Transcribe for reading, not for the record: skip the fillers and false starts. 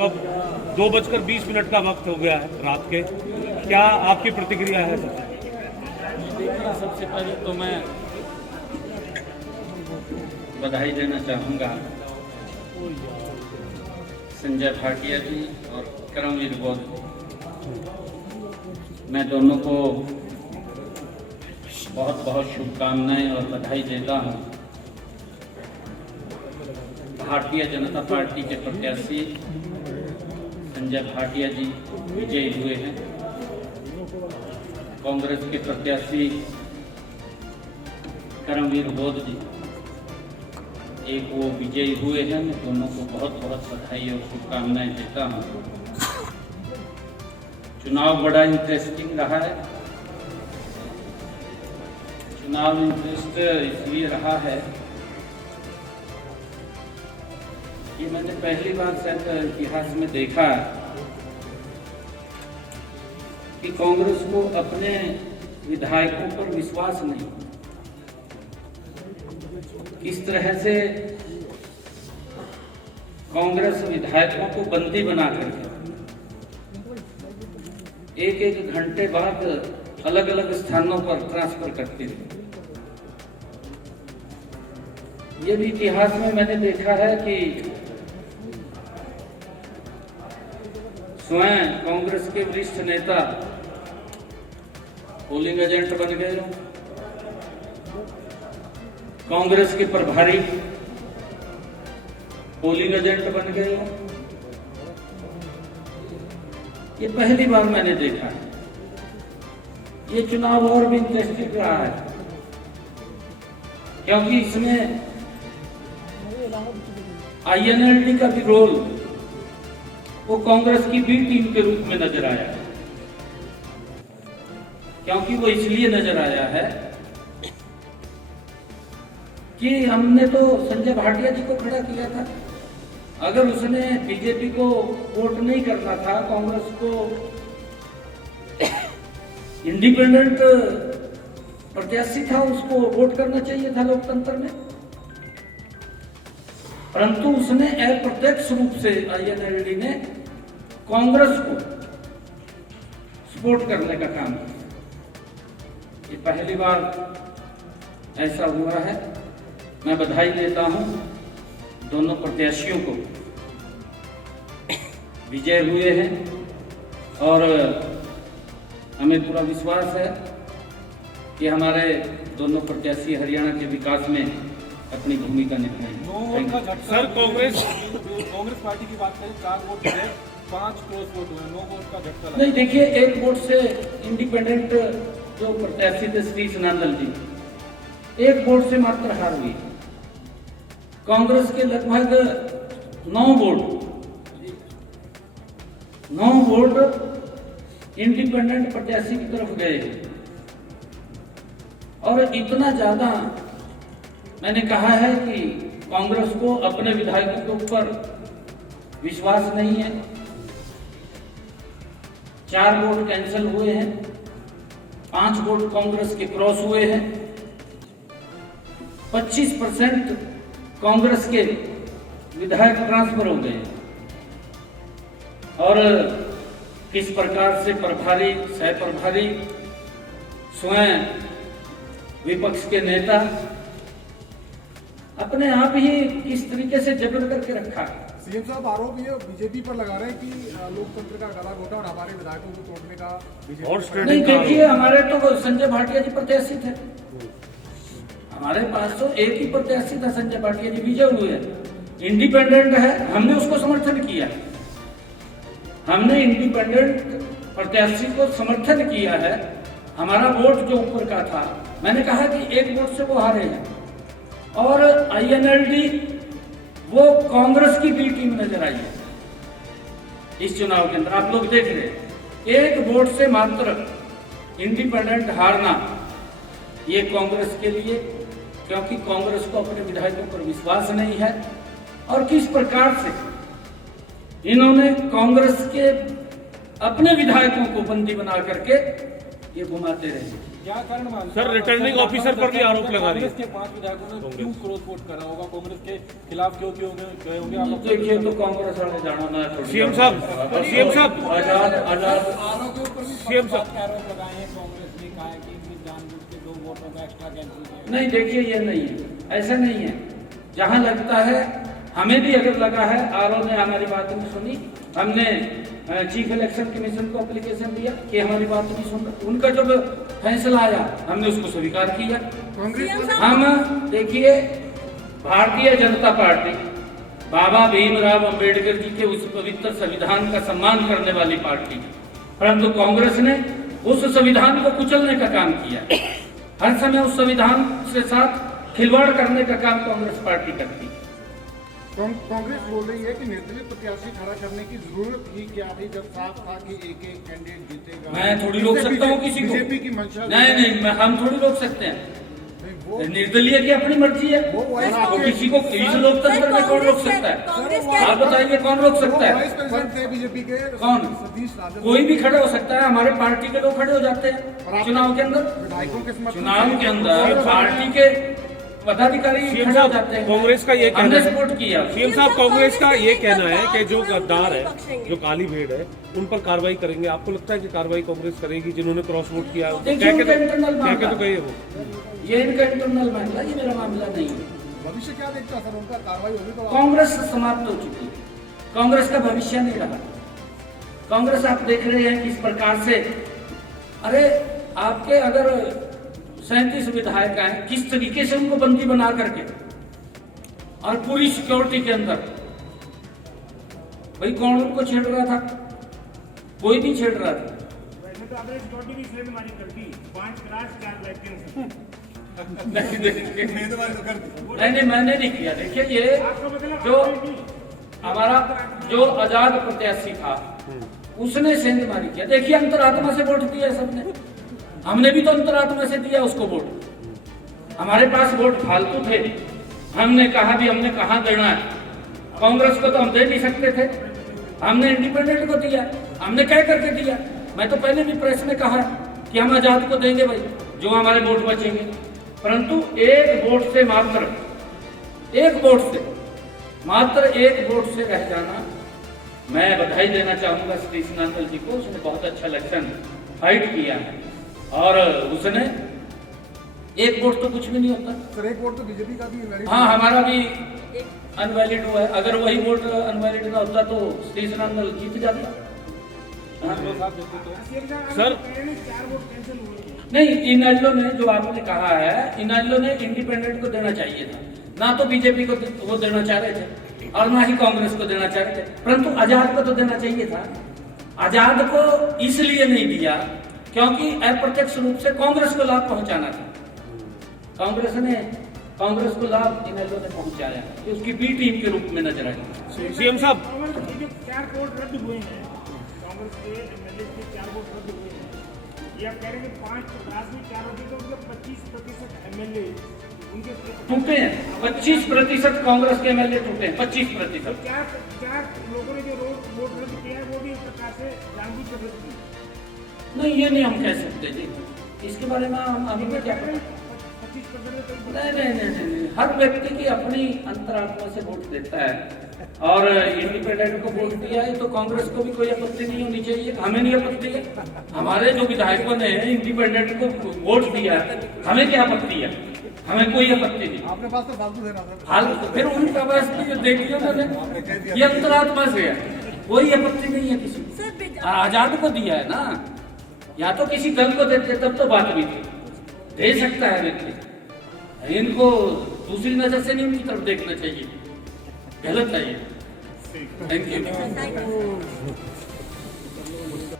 अब 2:20 का वक्त हो गया है रात के, क्या आपकी प्रतिक्रिया है? देखिए, सबसे पहले तो मैं बधाई देना चाहूँगा संजय भाटिया जी और करमवीर बौद्ध। मैं दोनों को बहुत बहुत शुभकामनाएं और बधाई देता हूँ। भारतीय जनता पार्टी के प्रत्याशी संजय भाटिया जी विजयी हुए हैं। कांग्रेस के प्रत्याशी करमवीर बौद्ध जी एक वो विजयी हुए हैं। मैं दोनों को बहुत बहुत बधाई और शुभकामनाएं देता हूँ। चुनाव बड़ा इंटरेस्टिंग रहा है। चुनाव इंटरेस्ट इसलिए रहा है कि मैंने पहली बार शायद इतिहास में देखा कि कांग्रेस को अपने विधायकों पर विश्वास नहीं। किस तरह से कांग्रेस विधायकों को बंदी बना करके एक एक घंटे बाद अलग अलग स्थानों पर ट्रांसफर करती थी। ये भी इतिहास में मैंने देखा है कि स्वयं कांग्रेस के वरिष्ठ नेता पोलिंग एजेंट बन गए, कांग्रेस के प्रभारी पोलिंग एजेंट बन गए। ये पहली बार मैंने देखा है। ये चुनाव और भी इंटरेस्टिंग रहा है क्योंकि इसमें INLD का भी रोल वो कांग्रेस की बी टीम के रूप में नजर आया है। क्योंकि वो इसलिए नजर आया है कि हमने तो संजय भाटिया जी को खड़ा किया था। अगर उसने बीजेपी को वोट नहीं करना था, कांग्रेस को इंडिपेंडेंट प्रत्याशी था, उसको वोट करना चाहिए था लोकतंत्र में। परंतु उसने अप्रत्यक्ष रूप से INLD ने कांग्रेस को सपोर्ट करने का काम किया। ये पहली बार ऐसा हुआ है। मैं बधाई देता हूं दोनों प्रत्याशियों को, विजय हुए हैं और हमें पूरा विश्वास है कि हमारे दोनों प्रत्याशी हरियाणा के विकास में अपनी भूमिका निभाएंगे। सर, कांग्रेस पार्टी की बात करें, 4 वोट थे, 5 क्रॉस वोट हुए, 9 वोट का झटका नहीं, देखिए, 1 वोट से इंडिपेंडेंट जो प्रत्याशी थे सतीश नांदल जी, 1 वोट से मात्र हार हुई। कांग्रेस के लगभग 9 वोट इंडिपेंडेंट प्रत्याशी की तरफ गए और इतना ज्यादा मैंने कहा है कि कांग्रेस को अपने विधायकों के ऊपर विश्वास नहीं है। 4 वोट कैंसिल हुए हैं, 5 वोट कांग्रेस के क्रॉस हुए हैं, 25% कांग्रेस के विधायक ट्रांसफर हो गए और किस प्रकार से प्रभारी, सह प्रभारी, स्वयं विपक्ष के नेता अपने आप ही किस तरीके से जबर करके रखा। सीएम साहब आरोप ये बीजेपी पर लगा रहे हैं कि लोकतंत्र का गला घोटा और हमारे विधायकों को तोड़ने का और नहीं। देखिए, हमारे तो संजय भाटिया जी प्रत्याशी थे। हमारे पास तो एक ही प्रत्याशी था, संजय भाटिया जी विजय हुए। इंडिपेंडेंट है, हमने उसको समर्थन किया। हमने इंडिपेंडेंट प्रत्याशी को समर्थन किया है। हमारा वोट जो ऊपर का था, मैंने कहा कि 1 वोट से वो हारे हैं और INLD वो कांग्रेस की बी टीम नजर आई है इस चुनाव के अंदर। आप लोग देख रहे हैं, 1 वोट से मात्र इंडिपेंडेंट हारना ये कांग्रेस के लिए, क्योंकि कांग्रेस को अपने विधायकों पर विश्वास नहीं है और किस प्रकार से इन्होंने कांग्रेस के अपने विधायकों को बंदी बना करके ये घुमाते रहे। क्या कारण मानते सर, हैं? रिटर्निंग ऑफिसर पर भी आरोप लगा रही है। कांग्रेस के 5 विधायकों ने क्यों क्रॉस वोट करा होगा, कांग्रेस के खिलाफ क्यों क्यों गए होंगे आप? देखिए तो कांग्रेस वाले जाना ना सीएम साहब, सीएम साहब, आजाद आजाद सीएम साहब, आरोप लगाए हैं, कांग्रेस ने कहा है कि इनकी जानबूझ के 2 वोटों का एक्स्ट्रा कैंसिल किया। नहीं, देखिए ये नहीं है, ऐसा नहीं है। जहां लगता है, हमें भी अगर लगा है, आरओ ने हमारी बात नहीं सुनी, हमने चीफ इलेक्शन कमीशन को एप्लीकेशन दिया कि हमारी बात नहीं सुन रहा, उनका जब फैसला आया हमने उसको स्वीकार किया। हम देखिए, भारतीय जनता पार्टी बाबा भीमराव अंबेडकर जी के उस पवित्र संविधान का सम्मान करने वाली पार्टी है, परंतु कांग्रेस ने उस संविधान को कुचलने का काम किया। हर समय उस संविधान के साथ खिलवाड़ करने का काम कांग्रेस पार्टी करती है। कांग्रेस बोल रही है कि निर्दलीय प्रत्याशी खड़ा करने की जरूरत ही क्या थी, जब साफ था कि एक कैंडिडेट जीतेगा। मैं थोड़ी रोक सकता हूँ किसी को? बीजेपी की मंशा नहीं, हम थोड़ी रोक सकते हैं। निर्दलीय की अपनी मर्जी है, वो किसी को, इस लोकतंत्र में कौन रोक सकता है? आप बताइए कौन रोक सकता है? वाइस प्रेसिडेंट थे बीजेपी के, कौन? सतीश राजन। कोई भी खड़े हो सकता है, हमारे पार्टी के लोग खड़े हो जाते हैं चुनाव के अंदर। विधायकों के समर्थन चुनाव के अंदर पार्टी के पदाधिकारी सीएम खड़े हो साहब, जाते हैं। कांग्रेस का ये कहना हमने है, सपोर्ट किया। सीएम साहब, कांग्रेस का ये कहना है कि जो गद्दार है, जो काली भेड़ है, उन पर कार्रवाई करेंगे। आपको लगता है कि कार्रवाई कांग्रेस करेगी जिन्होंने क्रॉस वोट किया है? देखिए, उनका इंटरनल क्या मामला, तो कहिए वो, ये इनका इंटरनल मामला, ये मेरा मामला नहीं है। भविष्य क्या देखता है सर, उनका कार्रवाई होगी तो कांग्रेस समाप्त हो चुकी है, कांग्रेस का भविष्य नहीं रहा। कांग्रेस आप देख रहे हैं किस प्रकार से, अरे आपके अगर 37 विधायक हैं, किस तरीके से उनको बंदी बना करके और पूरी सिक्योरिटी के अंदर, भाई कौन उनको छेड़ रहा था? कोई नहीं छेड़ रहा था। वैसे तो आपने सिक्योरिटी की सेल मारी कर दी, 5 क्रास 4 लाइसेंस। नहीं, मैंने नहीं किया। देखिए, ये जो हमारा जो आजाद प्रत्याशी था, उसने सेंधमारी किया। देखिए, अंतरात्मा से वोट दिया सबने, हमने भी तो अंतरात्मा से दिया उसको वोट। हमारे पास वोट फालतू थे, हमने कहा भी हमने कहाँ देना है। कांग्रेस को तो हम दे नहीं सकते थे, हमने इंडिपेंडेंट को दिया, हमने कह करके दिया। मैं तो पहले भी प्रेस में कहा कि हम आजाद को देंगे भाई, जो हमारे वोट बचेंगे, परंतु एक वोट से मात्र एक वोट से रह जाना। मैं बधाई देना चाहूंगा श्री नांदल जी को, उसने बहुत अच्छा इलेक्शन फाइट किया है और उसने एक वोट तो कुछ भी नहीं होता। सर, एक वोट तो बीजेपी का भी invalid हाँ, हमारा भी अनवैलिड हुआ है। अगर वही वोट अनवैलिड ना होता तो श्री नांदल जीत जाता। हाँ? सर, 4 वोट कैंसिल हुए। नहीं, इनेलो ने, जो आपने कहा है, इनेलो ने इंडिपेंडेंट को देना चाहिए था, ना तो बीजेपी को वो देना चाह रहे थे और ना ही कांग्रेस को देना चाह रहे थे, परंतु आजाद को तो देना चाहिए था। आजाद को इसलिए नहीं दिया क्योंकि अप्रत्यक्ष रूप से कांग्रेस को लाभ पहुंचाना था। कांग्रेस को लाभ इनेलो ने पहुंचाया, कि उसकी बी टीम के रूप में नजर आई। सीएम साहब, कांग्रेस के जो 4 वोट रद्द हुए हैं, कांग्रेस के एमएलए के 4 वोट रद्द हुए हैं, ये आप कह रहे हैं कि 5 क्रास में 4 होते तो उनके 25% एमएलए उनके टूटे हैं। 25% कांग्रेस के एमएलए टूटे हैं, 25%। 4 लोगों ने जो वोट रद्द किया है, वो भी एक प्रकार से जानबूझ कर रद्द किया। नहीं, ये नहीं हम कह सकते जी, इसके बारे में हम अभी भी क्या करें। 25% नहीं, हर व्यक्ति की अपनी अंतरात्मा से वोट देता है और इंडिपेंडेंट को वोट दिया है तो कांग्रेस को भी कोई आपत्ति नहीं होनी चाहिए। हमें नहीं आपत्ति है, हमारे जो विधायकों ने इंडिपेंडेंट को वोट दिया, हमें क्या आपत्ति है? हमें कोई आपत्ति नहीं। आपके पास तो फालतू है ना सर। फालतू फिर उनका पास जो देखिए उन्होंने, ये अंतरात्मा से है, कोई आपत्ति नहीं है किसी को। आजाद को दिया है ना, या तो किसी दल को देते तब तो बात भी थी, दे सकता है व्यक्ति। इनको दूसरी नजर से नहीं उनकी तरफ देखना चाहिए, गलत है ये। Thank you.